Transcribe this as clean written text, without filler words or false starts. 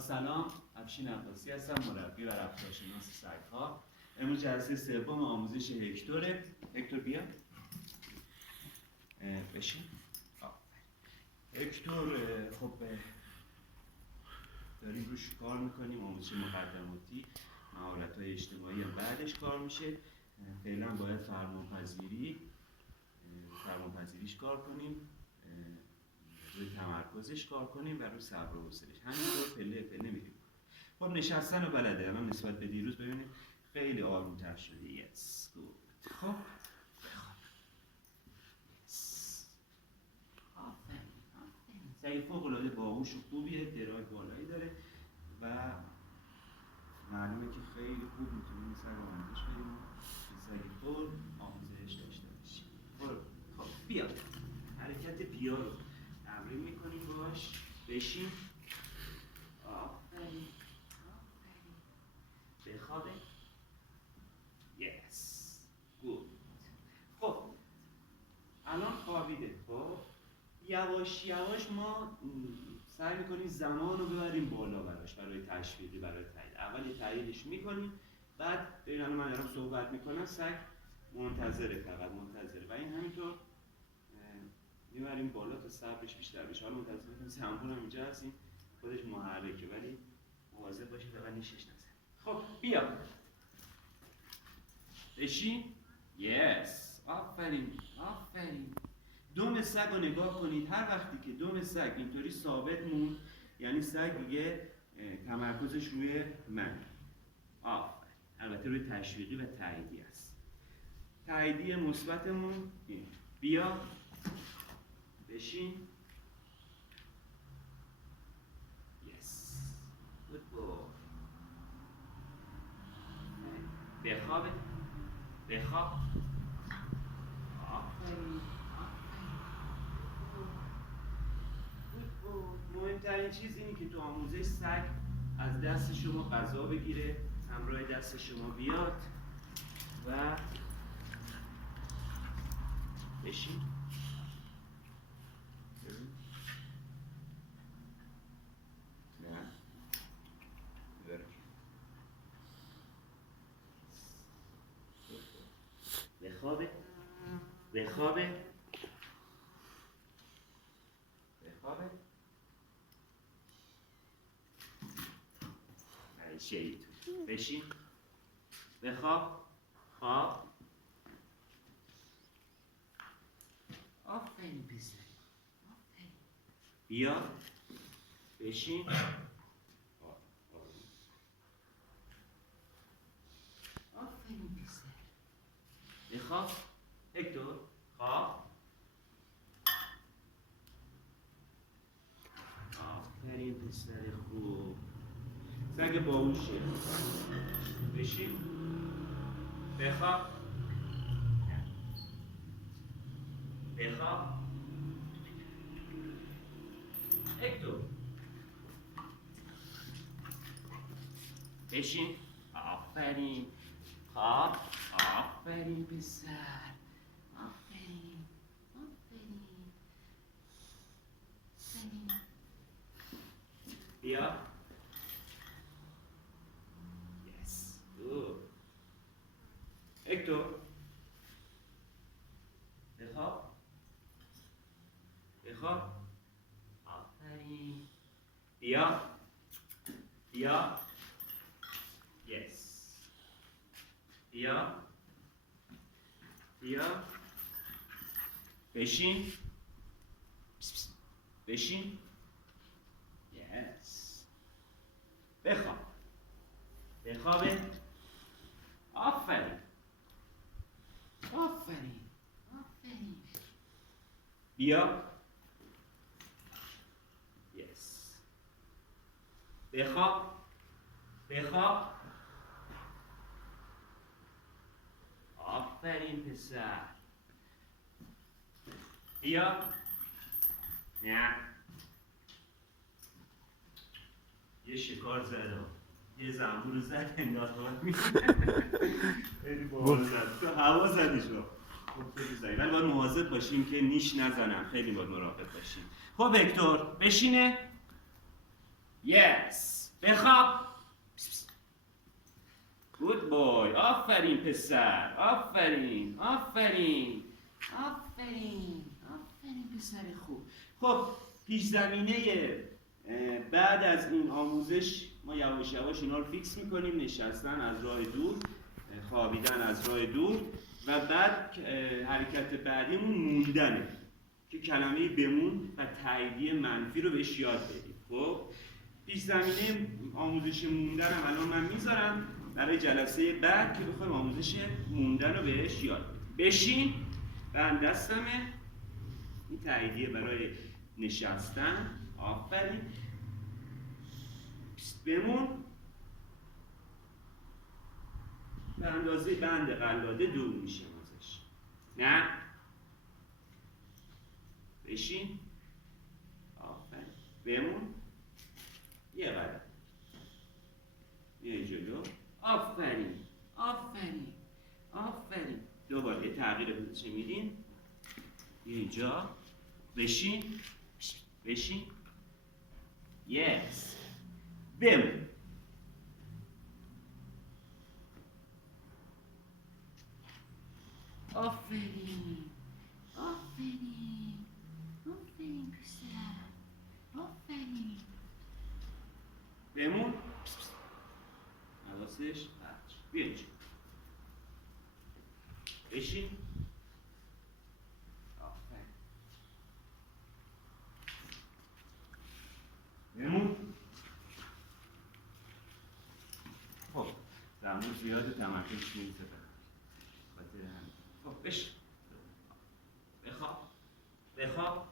سلام، افشین عباسی هستم، مربی و رفتارشناس سگ‌ها. امروز جلسه سوم آموزش هکتوره. هکتور بیا. بشین. هکتور خب داریم روش کار میکنیم، آموزش مقدماتی، مهارت‌های اجتماعی هم بعدش کار میشه. فعلا باید فرمانپذیریش کار کنیم، روی تمرکزش کار کنیم و روی صبر و حوصله‌اش. همینطور پله پله میریم. خب نشستن رو بلده، الان نسبت به دیروز ببینید خیلی آروم‌تر شده. یس گود. خب سگ فوق‌العاده باهوش و خوبیه، درای بالایی داره و معلومه که خیلی خوب میتونیم این سگ آموزش بدیم، سگ طور آموزش داشته باشیم. خب بیا، حرکت پیا رو تمرین میکنیم باش. بشین. آفرین. بخوابه. یس گود. خب الان خوابیده. خب یواش یواش ما سعی میکنیم زمان رو ببریم بالا براش، برای تشویقی، برای تایید. اول یه تاییدش میکنیم، بعد ببین الان من دارم صحبت میکنم، سگ منتظره، فقط منتظره و این همینطور میبریم بالا تا صبرش بیشتر بشه. حالا منتظر میکنیم زمان هم اینجا هستیم، خودش محرکه ولی مواظب باشید فقط نیشش نزنید. خب بیا بشین. یس آفرین آفرین. دم سگ رو نگاه کنید. هر وقتی که دم سگ اینطوری ثابت موند یعنی سگ دیگه تمرکزش روی من. آفرین. البته روی تشویقی و تاییدی است. تاییدی مثبتمون این. بیا بشین. یس گود بوی. بخواب. بخواب. آفرین. مهمترین چیز اینه که تو آموزش سگ از دست شما غذا بگیره، همراه دست شما بیاد و بشین. نه بخوابه. بخوابه. بخوابه. ای شیطون. بشین. بخواب. خواب. آفرین پسر. بیا. بشین. آفرین پسر. بخواب. هکتور. خواب. آفرین پسر خوب. سگ باهوشه. بشین. بخواب. بخواب. هکتور. بشین. آفرین. خواب. آفرین پسر. آفرین. آفرین. آفرین. بیا. یس گود. هکتور. بخواب. بخواب. آفرین. بیا. بیا. یس. بیا. بیا. بشین. بشین. یس. بخواب. بخوابه. آفرین. آفرین. آفرین. بیا. یس. بخواب. بخواب. آفرین پسر. بیا. نه. یه شکار زد، یه زنبور رو زد، انداخت خیلی باحال زد. تو هوا زدیش رو. ولی باید مواظب باشیم که نیش نزنم، خیلی باید مراقب باشیم. خب هکتور بشینه. یس. بخواب. گود بوی. آفرین پسر. آفرین. آفرین. آفرین. آفرین پسر خوب. خب پیش زمینه بعد از این آموزش ما یواش یواش اینا رو فیکس میکنیم. نشستن از راه دور، خوابیدن از راه دور و بعد حرکت بعدیمون موندنه که کلمه بمون و تاییدیه منفی رو بهش یاد بدیم. خب پیش زمینه آموزش موندن هم الان من میذارم برای جلسه بعد که بخوایم آموزش موندن رو بهش یاد بدیم. بشین. بند دستمه. این تاییدیه برای نشستن. آفرین. بمون. به اندازه بند قلاده دور میشه ازش. نه. بشین. آفرین. بمون. یه قدم. یه جلو. آفرین. آفرین. آفرین. دوباره یه تغییر پوزیشن میدین. اینجا. بشین. بشین. یس. بمون. آفرین. آفرین. آفرین پسر. آفرین. بمون. حواسش هرچ. بیا اینجا. بشین. آفرین. بمون. خب زمان زیاده تمرکزش نمیشه. خب بشین. بخواب. بخواب.